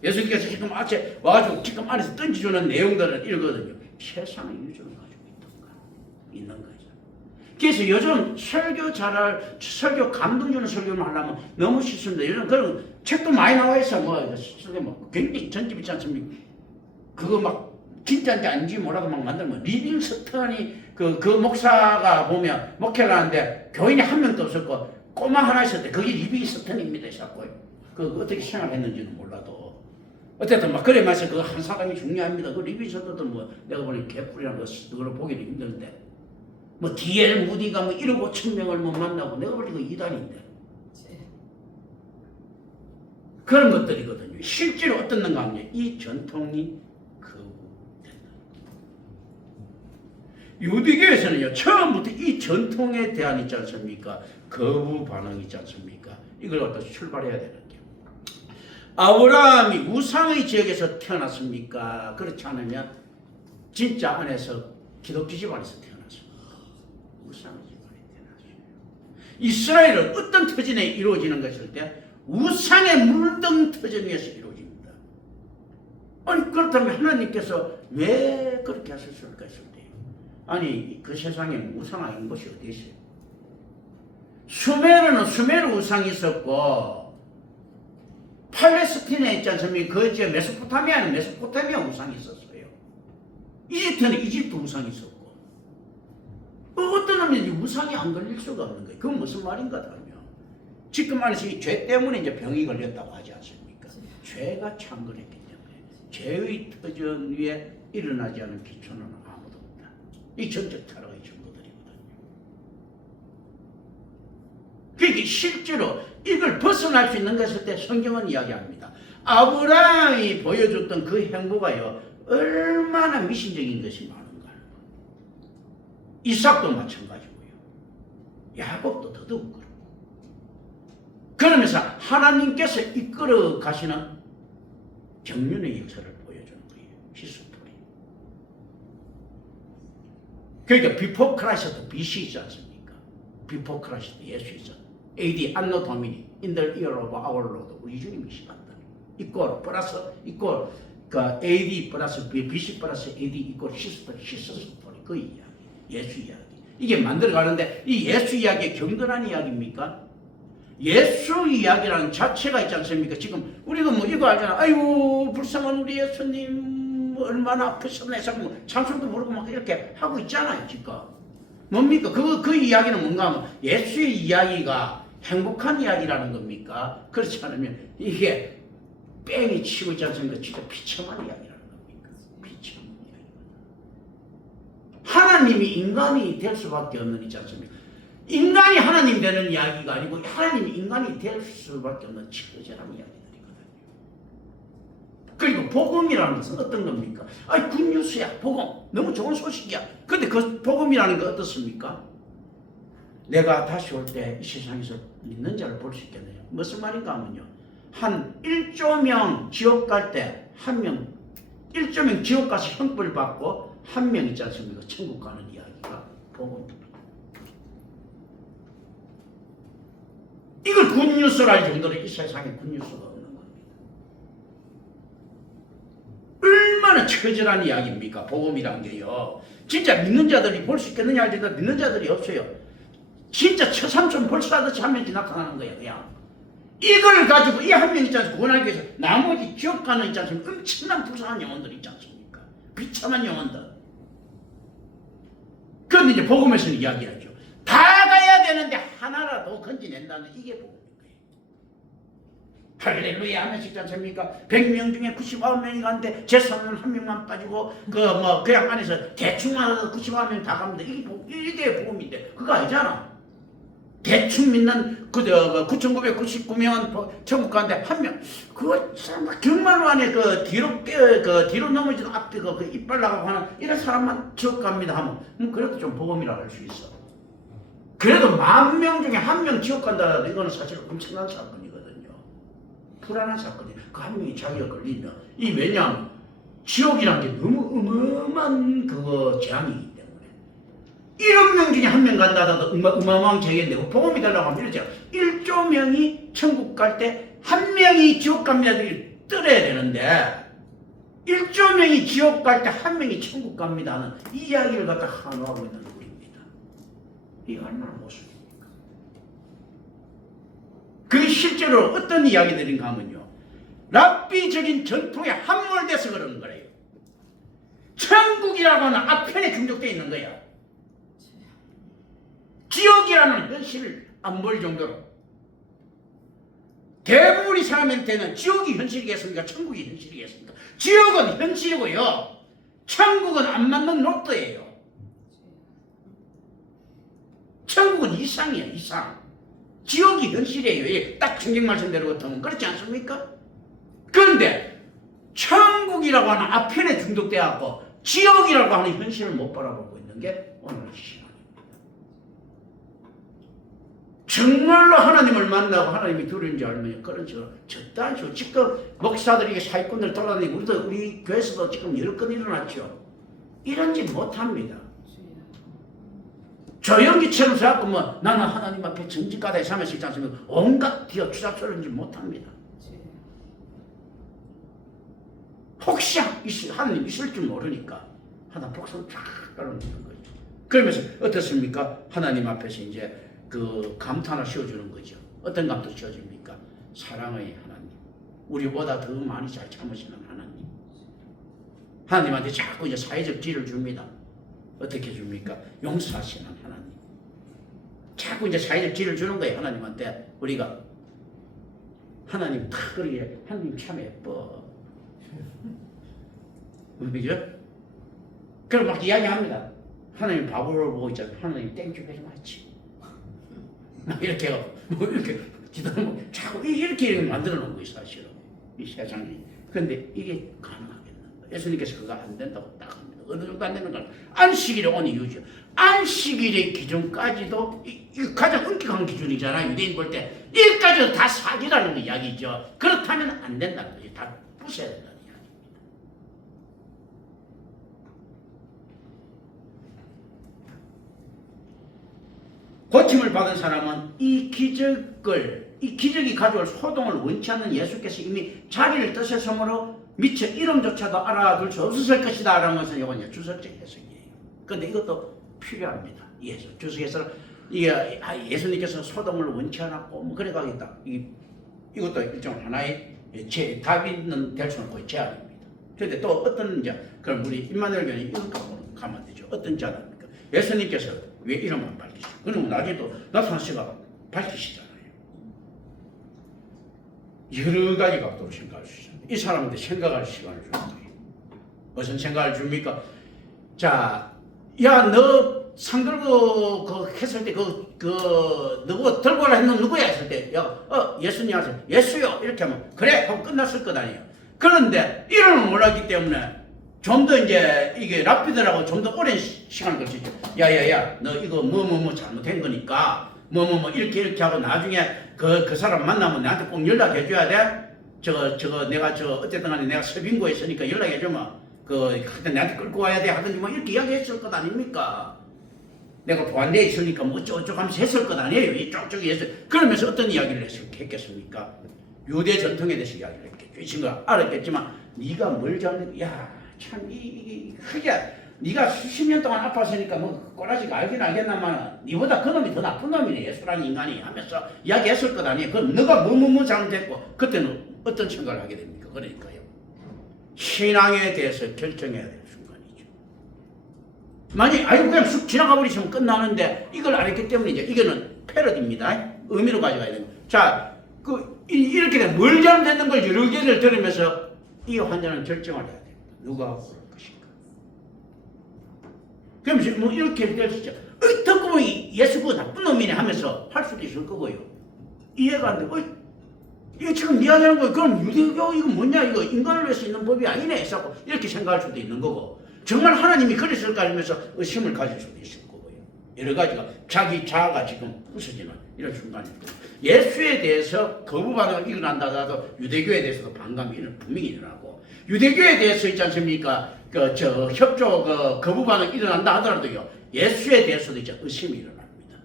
예수님께서 지금 앞에 와가지고 지금 안에서 던져주는 내용들은 이러거든요. 세상의 유전을 가지고 있는 거죠. 그래서 요즘 설교 감동 주는 설교를 하려면 너무 쉽습니다. 요즘 그런 책도 많이 나와 있어. 굉장히 전집 있지 않습니까? 그거 막 진짜인지 아닌지 몰라도 막 만들면 리빙스턴이 그 목사가 보면 목회를 하는데 교인이 한 명도 없었고 꼬마 하나 있었대. 그게 리빙스턴입니다. 자꾸 그 어떻게 생각했는지는 몰라도. 어쨌든 막 그래 마서 그 한 사람이 중요합니다. 그 리뷰에서도 뭐 내가 보니 개뿔이라는 그걸 보기도 힘든데 뭐 D.L. 무디가 뭐 1억 5천 명을 뭐 만나고 내가 보니 그 이단인데 그런 것들이거든요. 실제로 어떻는가 하면 이 전통이 거부된다. 유대교에서는요 처음부터 이 전통에 대한 있지 않습니까? 거부 반응이 있지 않습니까? 이걸 갖다 출발해야 되는. 아브라함이 우상의 지역에서 태어났습니까? 그렇지 않으면 진짜 안에서 기독교 집안에서 태어났습니다. 우상의 집안에 태어났어요. 이스라엘은 어떤 터전에 이루어지는 것일 때 우상의 물등 터전 위에서 이루어집니다. 아니 그렇다면 하나님께서 왜 그렇게 하셨을까 했을 때 아니 그 세상에 우상 아닌 것이 어디 있어요? 수메르는 수메르 우상이 있었고 팔레스티나에 있지 않습니까? 그 메소포타미아는 메소포타미아 우상이 있었어요. 이집트는 이집트 우상이 있었고 어떤 놈이 우상이 안 걸릴 수가 없는 거예요. 그건 무슨 말인가 하면 지금 안에서 이 죄 때문에 이제 병이 걸렸다고 하지 않습니까? 죄가 창궐했기 때문에 죄의 터전 위에 일어나지 않은 기초는 아무도 없다. 이 전적 타락의 증거들이거든요. 그러니까 실제로 이걸 벗어날 수 있는 것일 때 성경은 이야기합니다. 아브라함이 보여줬던 그 행보가요 얼마나 미신적인 것이 많은가. 이삭도 마찬가지고요. 야곱도 더더욱 그렇고. 그러면서 하나님께서 이끌어 가시는 정륜의 역사를 보여주는 거예요. 히스토리. 그러니까 비포 크라이스트 BC이지 않습니까? 비포 크라이스트 예수이죠. AD 안노 도미니 in the year of our Lord. 우리 주님이 시간다. 이꼴 플러스 이꼴 그 AD 플러스 BC 플러스 AD 이꼴 시스터리 그 이야기. 예수 이야기. 이게 만들어가는데 이 예수 이야기의 경건한 이야기입니까? 예수 이야기라는 자체가 있지 않습니까? 지금 우리가 뭐 이거 알잖아. 아이고 불쌍한 우리 예수님 얼마나 아프셨나 해서 뭐 찬송도 부르고 막 이렇게 하고 있잖아요 지금. 뭡니까? 그 이야기는 뭔가 하면 예수의 이야기가 행복한 이야기라는 겁니까? 그렇지 않으면 이게 뺑이 치고 있지 않습니까? 진짜 비참한 이야기라는 겁니까? 비참한 이야기. 하나님이 인간이 될 수밖에 없는 있지 않습니까? 인간이 하나님 되는 이야기가 아니고 하나님이 인간이 될 수밖에 없는 처절한 이야기들이거든요. 그리고 복음이라는 것은 어떤 겁니까? 아이 굿뉴스야. 복음. 너무 좋은 소식이야. 근데 그 복음이라는 게 어떻습니까? 내가 다시 올 때 이 세상에서 믿는 자를 볼 수 있겠네요. 무슨 말인가 하면요. 한 1조 명 지옥 갈 때 한 명, 1조 명 지옥 가서 형벌 받고 한 명 있지 않습니까? 천국 가는 이야기가 복음입니다. 이걸 굿뉴스로 할 정도로 이 세상에 굿뉴스가 없는 겁니다. 얼마나 처절한 이야기입니까? 복음이란 게요. 진짜 믿는 자들이 볼 수 있겠느냐 할 때도 믿는 자들이 없어요. 진짜 처삼촌 벌써하듯이 한 명씩 나타나는 거예요. 그냥 이걸 가지고 이 한 명 있지 않습니까? 구원하기 위해서 나머지 지옥 가는 있지 않습니까? 엄청난 불쌍한 영혼들 있지 않습니까? 비참한 영혼들. 그런데 이제 복음에서는 이야기하죠. 다 가야 되는데 하나라도 건지낸다는 이게 복음인 거예요. 할렐루야 하면서 있지 않습니까? 100명 중에 99명이 가는데 제3명 한 명만 빠지고 그냥 안에서 대충 하나 99명 다 갑니다. 이게 복음인데 그거 아니잖아. 대충 믿는 9,999명은 천국 가는데 한 명 그거 정말로 안에 뒤로 넘어지는 앞에 그 이빨 나가고 하는 이런 사람만 지옥 갑니다 하면 그래도 좀 복음이라고 할 수 있어. 그래도 10,000명 중에 한 명 지옥 간다 이거는 사실 엄청난 사건이거든요. 불안한 사건이에요. 그 한 명이 자기가 걸리면 이 왜냐하면 지옥이란 게 너무 어마어마한 재앙이기 때문에 1억 명 중에 한 명 간다 하더라도 어마어마한 재앙인데 복음이 되려고 하면 이러죠. 1조 명이 천국 갈 때 한 명이 지옥 갑니다 떨어야 되는데 1조 명이 지옥 갈 때 한 명이 천국 갑니다 하는 이 이야기를 갖다 한호하고 있는 우리입니다. 이거 얼마나 모습입니까? 그게 실제로 어떤 이야기들인가 하면요. 랍비적인 전통에 함몰돼서 그러는 거예요. 천국이라고 하는 앞편에 중독되어 있는 거야. 지옥이라는 현실을 안 볼 정도로. 대부분의 사람한테는 지옥이 현실이겠습니까? 천국이 현실이겠습니까? 지옥은 현실이고요. 천국은 안 맞는 로또예요. 천국은 이상이에요. 이상. 지옥이 현실이에요. 딱 성경 말씀대로 같으면 그렇지 않습니까? 그런데 천국이라고 하는 앞편에 중독되어갖고 지옥이라고 하는 현실을 못 바라보고 있는 게 오늘의 시간입니다. 정말로 하나님을 만나고 하나님이 두려운지 알면 그런 식으로 적당히 지금 목사들이 사기꾼들 돌아다니고 우리 교회에서도 지금 여러 건 일어났죠. 이런지 못합니다. 조영기처럼 해갖고 나는 하나님 앞에 정직하다 삼을 수 있지 않습니까? 온갖 뒤어 추잡스러운지 못합니다. 혹시 하나님 있을 줄 모르니까 하나 복선 쫙 깔아놓는 거죠. 그러면서 어떻습니까? 하나님 앞에서 이제 그 감투 하나 씌워주는 거죠. 어떤 감투 씌워줍니까? 사랑의 하나님. 우리보다 더 많이 잘 참으시는 하나님. 하나님한테 자꾸 이제 사회적 지혜를 줍니다. 어떻게 줍니까? 용서하시는 하나님. 자꾸 이제 사회적 지혜를 주는 거예요. 하나님한테 우리가 하나님 탁 그러게 하나님 참 예뻐. 그죠? 그럼 막 이야기합니다. 하나님 바보를 보고 있잖아요. 하나님 땡큐 베리 마치. 이렇게 이렇게 기도하면 자꾸 이렇게 만들어 놓은 거예요. 사실은 이 세상이. 그런데 이게 가능하겠는가? 예수님께서 그거 안 된다고 딱 합니다. 어느 정도 안 되는 건 안식일에 온 이유죠. 안식일의 기준까지도 이 가장 엄격한 기준이잖아요. 유대인 볼 때 일까지도 다 사기라는 이야기죠. 그렇다면 안 된다는 거죠. 다 부숴야 된다는 이야기입니다. 고침을 받은 사람은 이 기적을 이 기적이 가져올 소동을 원치 않는 예수께서 이미 자기를 뜻했으므로 미처 이름조차도 알아둘 수 없었을 것이다 라는 것은 이건 주석적 해석이에요. 그런데 이것도 필요합니다. 이 해석. 주석에서 이게 예수님께서 소동을 원치 않았고 뭐 그래 가겠다. 이것도 일종 하나의 답이 될 수는 거의 제한입니다. 그런데 또 어떤 이제 그럼 우리 임마누엘 교회 이렇게 가면 되죠. 어떤 자입니까? 예수님께서 왜 이름만 밝히시죠? 그러면 나중에도 나타난 씨가 밝히시잖아요. 여러 가지 각도로 생각할 수 있어요. 이 사람한테 생각할 시간을 주는 거예요. 무슨 생각을 줍니까? 자, 야, 너 상 들고 했을 때 누구 들고 오라 했는 누구야 했을 때, 예수님 하세요. 예수요. 이렇게 하면 그래 하고 끝났을 것 아니에요. 그런데 이름을 몰랐기 때문에 좀 더 이제 이게 랍비들하고 좀 더 오랜 시간을 걸치죠. 야야야, 너 이거 뭐 잘못한 거니까 이렇게 하고 나중에 그 사람 만나면 나한테 꼭 연락해 줘야 돼. 내가 어쨌든 간에 내가 서빙고에 있으니까 연락해 주면 하여튼 내한테 끌고 와야 돼 하든지 뭐 이렇게 이야기했을 것 아닙니까? 내가 보안대에 있으니까 뭐 어쩌고 하면서 했을 것 아니에요. 이쪽저기 해서 그러면서 어떤 이야기를 했겠습니까? 유대 전통에 대해서 이야기를 했겠죠. 이 친구가 알았겠지만 네가 뭘 잘못 참 그게 네가 수십 년 동안 아팠으니까 뭐 꼬라지가 알긴 알겠나만 네보다 그놈이 더 나쁜 놈이네 예수라는 인간이 하면서 이야기했을 것 아니에요. 그럼 너가 뭐 잘못했고 그때는 어떤 생각을 하게 됩니까? 그러니까요. 신앙에 대해서 결정해야 될 순간이죠. 만약에 그냥 쑥 지나가 버리시면 끝나는데 이걸 안 했기 때문에 이제 이거는 패러디입니다. 의미로 가져가야 되는 거예요. 자, 이렇게 되면 뭘 잘못했는 걸 여러 개를 들으면서 이 환자는 결정을 해야 돼요. 누가 그럴 것인가. 그럼 뭐 이렇게 될 수 있죠. 듣고 보니 예수 그 나쁜 놈이네 하면서 할 수도 있을 거고요. 이해가 안 돼. 이거 지금 이야기하는 거예요. 그럼 유대교 이거 뭐냐 이거 인간을 위해서 있는 법이 아니네 해서 이렇게 생각할 수도 있는 거고 정말 하나님이 그랬을까 하면서 의심을 가질 수도 있을 거고요. 여러 가지가 자기 자아가 지금 부서지는 이런 순간입니다. 예수에 대해서 거부 반응이 일어난다 하더라도 유대교에 대해서도 반감이 분명히 일어나고 유대교에 대해서 있지 않습니까? 협조 거부 반응이 일어난다 하더라도요. 예수에 대해서도 이제 의심이 일어납니다.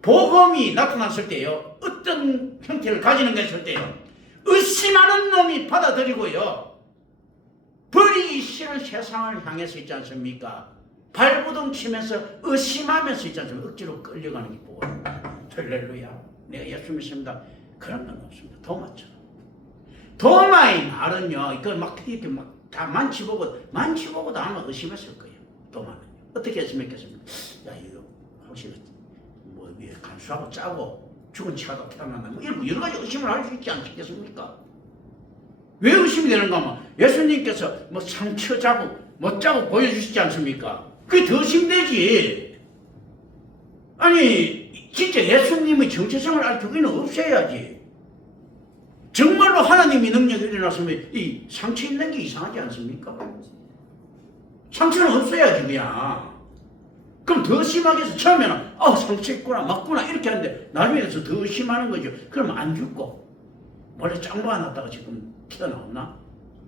복음이 나타났을 때요. 어떤 형태를 가지는 것일 때요. 의심하는 놈이 받아들이고요. 버리기 싫은 세상을 향해서 있지 않습니까? 발버둥 치면서 의심하면서 있지 않습니까? 억지로 끌려가는 게 복음입니다. 할렐루야. 내가 예수 믿습니다. 그런 건 없습니다. 도마처럼. 도마의 말은요. 이걸 이렇게 다 만치보고도 아마 의심했을 거예요. 도마는. 어떻게 했습니까? 야, 이거 혹시 뭐 간수하고 짜고 죽은 치아가 태어났나 뭐 이런 여러 가지 의심을 할 수 있지 않겠습니까? 왜 의심이 되는가 하면 예수님께서 뭐 상처 자국 못 짜고 보여주시지 않습니까? 그게 더 의심되지. 아니 진짜 예수님의 정체성을 알 교회는 없애야지. 정말로 하나님의 능력이 일어났으면 이 상처 있는 게 이상하지 않습니까? 상처는 없어야지 그냥. 그럼 더 심하게 해서 처음에는 상처 있구나 맞구나 이렇게 하는데 나중에서 더 심하는 거죠. 그러면 안 죽고 원래 짱박아 놨다가 지금 튀어나왔나?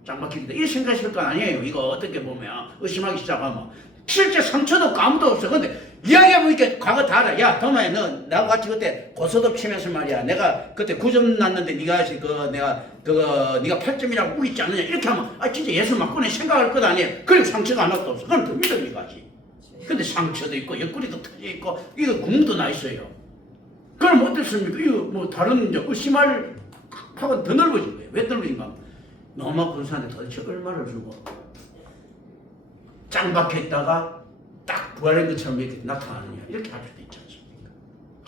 짱박히기도 이 생각하실 건 아니에요. 이거 어떻게 보면 의심하기 시작하면 실제 상처도 없고 아무도 없어. 근데 이야기해보니까 과거 다 알아. 야 도마야 너 나하고 같이 그때 고소득 치면서 말이야 내가 그때 9점 났는데 네가 네가 8점이라고 우기지 않느냐 이렇게 하면 진짜 예수 맞구나 생각할 것 아니에요. 그럼 상처가 하나도 없어. 그럼 더 믿음이 가지. 근데 상처도 있고 옆구리도 터져 있고 이거 구멍도 나 있어요. 그럼 어떻습니까? 이거 뭐 다른 이제 의심할 파가 더 넓어진 거예요. 왜 넓어진가? 너무 군사한테 도대체 얼마를 주고 짱박했다가 딱 부활한 것처럼 이렇게 나타나느냐 이렇게 할 수도 있지 않습니까?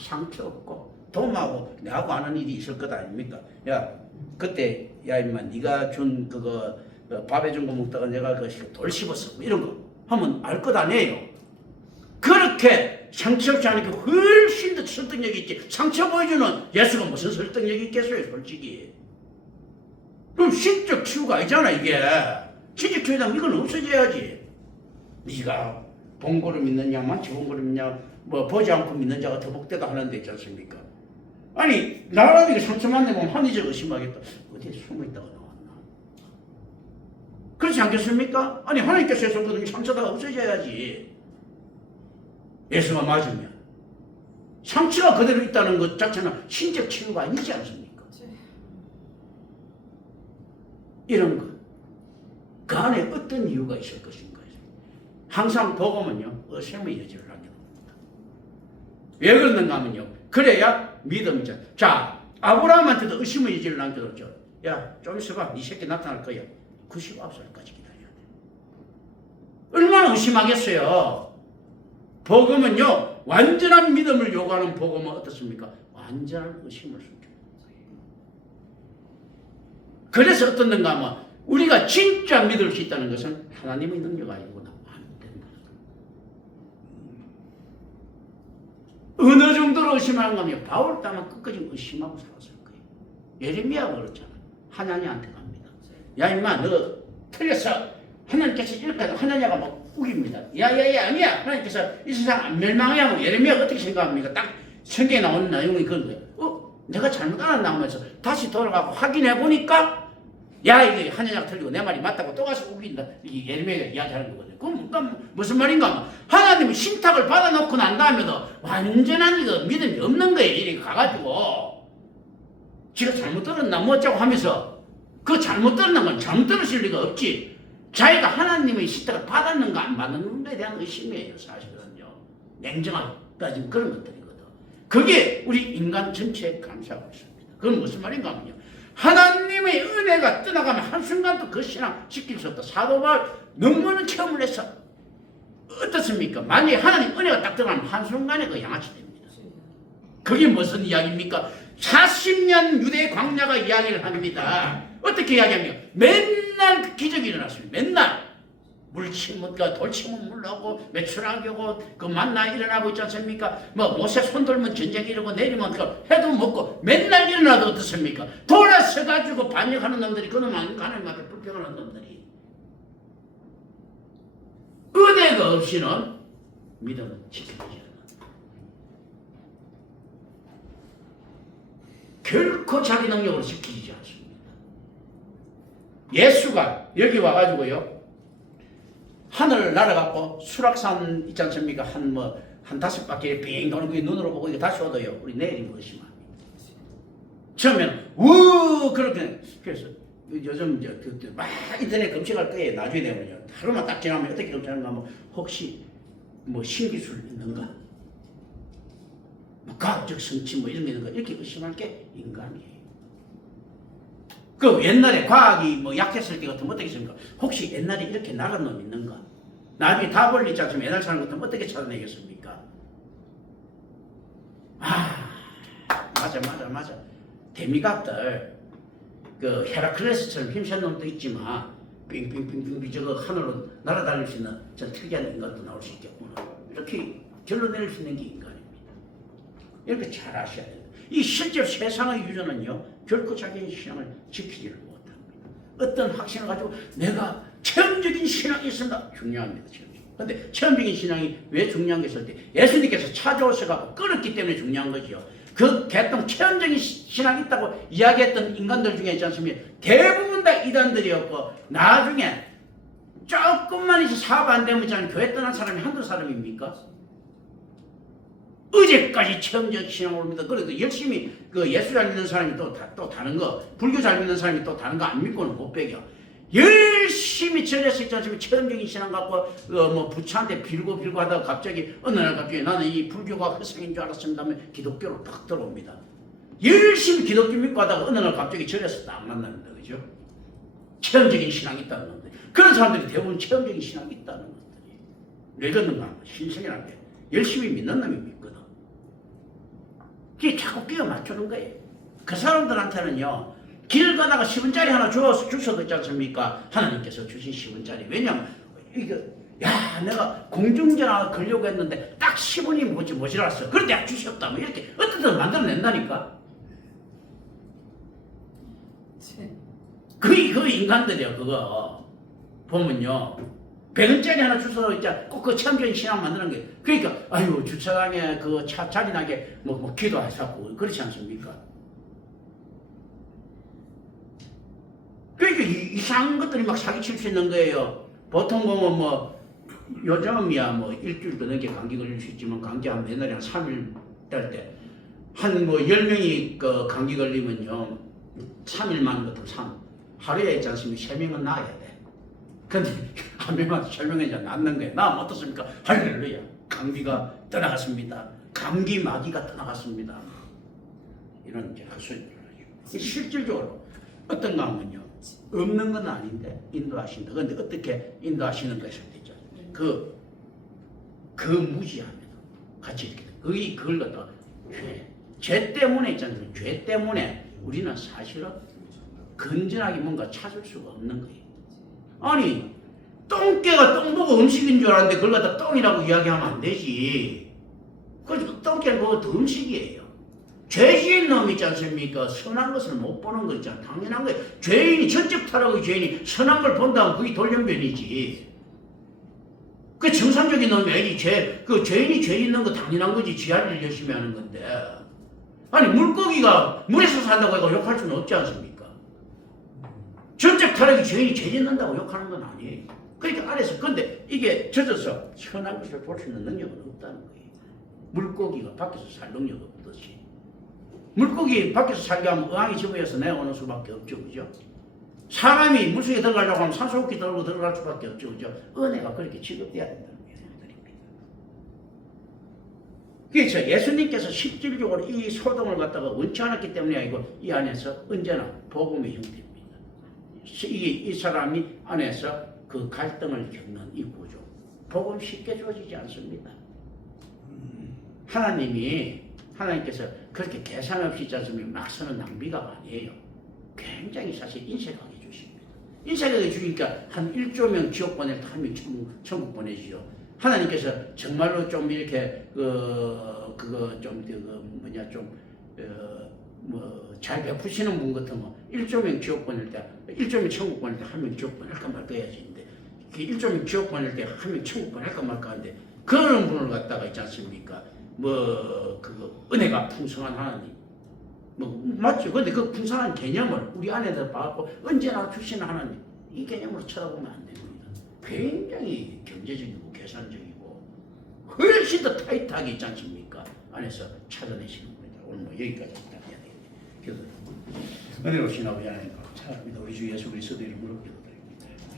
상처 없고 도마하고 내하고 아는 일이 있을 것 아닙니까? 야 그때 야 임마 네가 준 밥에 준 거 먹다가 내가 돌 씹었어 뭐 이런 거 하면 알 것 아니에요. 그렇게 상처 없지 않으니까 훨씬 더 설득력이 있지. 상처 보여주는 예수가 무슨 설득력이 있겠어요 솔직히. 그럼 신적 치유가 아니잖아 이게. 신적 치유라면 이건 없어져야지. 네가 본고를 믿느냐 만치 본고를 믿느냐 뭐 보지 않고 믿는 자가 더 복되다 하는 데 있지 않습니까? 아니 나라니까 상처만 내보면 합리적 의심하겠다. 어디에 숨어있다가 나왔나? 그렇지 않겠습니까? 아니 하나님께서 했었거든요. 상처가 없어져야지. 예수가 맞으면 상처가 그대로 있다는 것 자체는 신적 치유가 아니지 않습니까? 이런 것. 그 안에 어떤 이유가 있을 것인가. 항상 복음은요, 의심의 여지를 남겨놓습니다. 왜 그러는가 하면요, 그래야 믿음이죠. 자, 아브라함한테도 의심의 여지를 남겨뒀죠. 야, 좀 있어봐. 네 새끼 나타날 거야. 99살까지 기다려야 돼. 얼마나 의심하겠어요. 복음은요, 완전한 믿음을 요구하는 복음은 어떻습니까? 완전한 의심을 줍니다. 그래서 어떻는가 하면 우리가 진짜 믿을 수 있다는 것은 하나님의 능력 아니고는 안 된다. 어느 정도로 의심하는가 하면 바울 따면 끝까지 의심하고 살았을 거예요. 예레미야가 그렇잖아. 하나님한테 갑니다. 야 임마 너 틀렸어. 하나님께서 이렇게 하도 하나님가 막 우깁니다. 야야야 아니야. 하나님께서 이 세상 안 멸망해야 하면 예레미야가 어떻게 생각합니까? 딱 성경에 나오는 내용이 그런 거예요. 내가 잘못 알았나 하면서 다시 돌아가고 확인해 보니까 야 이게 하느냐가 틀리고 내 말이 맞다고 또 가서 우긴다. 이게 예레미야가 이야기하는 거거든요. 그럼 무슨 말인가 하면 하나님은 신탁을 받아놓고 난 다음에도 완전한 이거 믿음이 없는 거예요. 이렇게 가가지고 지가 잘못 들었나 뭐 어쩌고 하면서 그 잘못 들었는 건 잘못 들으실 리가 없지. 자기가 하나님의 신탁을 받았는가 안 받았는가에 대한 의심이에요. 사실은요. 냉정하게 따지면 그런 것들이거든. 그게 우리 인간 전체에 감싸고 있습니다. 그건 무슨 말인가 하면요. 하나님의 은혜가 떠나가면 한순간도 그 신앙 지킬 수 없다. 사도 바울 너무나 체험을 해서 어떻습니까? 만약에 하나님 은혜가 딱 들어가면 한순간에 그 양아치 됩니다. 그게 무슨 이야기입니까? 40년 유대 광야가 이야기를 합니다. 어떻게 이야기합니까? 맨날 그 기적이 일어났습니다. 맨날 물치면 돌치면 물나오고 매출하게 오고 그 만나 일어나고 있지 않습니까? 뭐 모세 손 들면 전쟁이 일어나고 내리면 그 해도 먹고 맨날 일어나도 어떻습니까? 돌아서 가지고 반역하는 놈들이 그놈 하나님한테 불평하는 놈들이 은혜가 없이는 믿음은 지켜지지 않는다. 결코 자기 능력으로 지키지 않습니다. 예수가 여기 와가지고요 하늘을 날아가고 수락산 있지 않습니까? 한 5바퀴 빙 도는 게 눈으로 보고 이거 다시 오도요. 우리 내일인 것이만. 처음에는 그렇게 그래서 요즘 이제 막 인터넷 검색할 거예요. 나중에 되면요. 하루만 딱 지나면 어떻게 검색하는가 하면 혹시 뭐 신기술 있는가? 뭐 과학적 성취 뭐 이런 게 있는가? 이렇게 의심할 게 인간이에요. 그 옛날에 과학이 뭐 약했을 때 같으면 어떻게 했습니까? 혹시 옛날에 이렇게 나간 놈 있는가? 나중에 다 벌리지 않으면 옛날 사람 같으면 어떻게 찾아내겠습니까? 맞아. 데미각들 그 헤라클레스처럼 힘센 놈도 있지만 빙빙빙빙 저거 하늘로 날아다닐 수 있는 저 특이한 인간도 나올 수 있겠구나. 이렇게 결론 내릴 수 있는 게 인간입니다. 이렇게 잘 아셔야 돼요. 이 실제 세상의 유전은요 결코 자기의 신앙을 지키지를 못합니다. 어떤 확신을 가지고 내가 체험적인 신앙이 있습니다. 중요합니다. 그런데 체험적인 신앙이 왜 중요한 게 있을 때 예수님께서 찾아오셔서 끌었기 때문에 중요한 거지요. 그 개똥 체험적인 신앙이 있다고 이야기했던 인간들 중에 있지 않습니까? 대부분 다 이단들이었고 나중에 조금만 이제 사업 안 되면 교회 떠난 사람이 한두 사람입니까? 어제까지 체험적 신앙을 믿어. 그래도 열심히 그 예수 잘 믿는 사람이 또 다른 거, 불교 잘 믿는 사람이 또 다른 거 안 믿고는 못 배겨. 열심히 절에서 있지 않습니까? 체험적인 신앙 갖고 뭐 부처한테 빌고 하다가 갑자기 어느 날 갑자기 나는 이 불교가 허상인 줄 알았습니다 하면 기독교로 딱 들어옵니다. 열심히 기독교 믿고 하다가 어느 날 갑자기 절에서 딱 만납니다. 그죠? 체험적인 신앙이 있다는 건데 그런 사람들이 대부분 체험적인 신앙이 있다는 것들이 왜 그런가? 신성이라는 게 열심히 믿는 놈이 믿거든. 그게 자꾸 끼워 맞추는 거예요. 그 사람들한테는요 길 가다가 10원짜리 하나 주셔도 있지 않습니까? 하나님께서 주신 10원짜리. 왜냐면 야 내가 공중전화 걸려고 했는데 딱 10원이 모자랐어. 그런데 약 주셨다. 뭐 이렇게 어떻게든 만들어낸다니까. 그 인간들이요. 그거 보면요 100원짜리 하나 주셔도 있자 꼭 그 참견 신앙 만드는 게 그러니까 아유 주차장에 그 차 자기나게 뭐 기도하셨고 그렇지 않습니까? 그러니까 이상한 것들이 막 사기칠 수 있는 거예요. 보통 보면 뭐 요즘이야 뭐 일주일도 넘게 감기 걸릴 수 있지만 감기 한 옛날에 한 3일 될 때 한 뭐 10명이 그 감기 걸리면요 3일만 거든 3 하루에 있지 않습니까? 3명은 나아야 돼. 근데 한 명한테 설명해 이제 낫는 거예요. 나면 어떻습니까? 할렐루야. 감기가 떠나갔습니다. 감기 마귀가 떠나갔습니다. 이런 이제 헛소리를 하죠. 실질적으로 어떤가 하면요. 없는 건 아닌데 인도하신다. 근데 어떻게 인도하시는 것을 되죠. 그 무지합니다. 같이 이렇게 그걸 갖다 죄 때문에 있잖아요. 죄 때문에 우리는 사실은 건전하게 뭔가 찾을 수가 없는 거예요. 아니 똥개가 똥 보고 음식인 줄 알았는데 그걸 갖다 똥이라고 이야기하면 안 되지. 그 똥개는 그것도 음식이에요. 죄 지은 놈 있지 않습니까? 선한 것을 못 보는 거 있잖아. 당연한 거예요. 죄인이 전적 타락의 죄인이 선한 걸 본다면 그게 돌연변이지. 그 정상적인 놈이 아니지. 그 죄인이 죄 있는 거 당연한 거지. 지할 일 열심히 하는 건데. 아니 물고기가 물에서 산다고 해서 욕할 수는 없지 않습니까? 전적 타락이 죄인이 죄 짓는다고 욕하는 건 아니에요. 그러니까 안에서 근데 이게 젖어서 선한 것을 볼 수 있는 능력은 없다는 거예요. 물고기가 밖에서 살 능력 없듯이. 물고기 밖에서 살게 하면 어항이 집어에서 내려오는 수밖에 없죠. 그죠? 사람이 물속에 들어가려고 하면 산소호흡기 들고 들어갈 수밖에 없죠. 그죠? 은혜가 그렇게 취급돼야 된다는 거예요. 그래서 예수님께서 실질적으로 이 소동을 갖다가 원치 않았기 때문에 아니고 이 안에서 언제나 복음의 형태입니다. 이 사람이 안에서 그 갈등을 겪는 이 구조. 복음 쉽게 주어지지 않습니다. 하나님께서 그렇게 계산 없이 있지 않습니까? 막 쓰는 낭비가 아니에요. 굉장히 사실 인색하게 주십니다. 인색하게 주니까 한 1조 명 지옥 보낼 때 한 명 천국 보내시죠. 하나님께서 정말로 좀 이렇게 잘 베푸시는 분 같으면 1조 명 지옥 보낼 때 1조 명 천국 보낼 때 한 명 지옥 보낼까 말까 해야지. 근데 1조 명 지옥 보낼 때 한 명 천국 보낼까 말까 하는데 그런 분을 갖다가 있지 않습니까? 은혜가 풍성한 하나님. 맞죠? 근데 그 풍성한 개념을 우리 안에다 봐갖고 언제나 주시는 하나님. 이 개념으로 쳐다보면 안 됩니다. 굉장히 경제적이고 계산적이고 훨씬 더 타이트하게 있지 않습니까? 안에서 찾아내시는 겁니다. 오늘 여기까지 해야 되겠네요. 그래서 은혜로 신하고 하나님 감사합니다. 우리 주 예수 그리스도 이름으로 기도드립니다.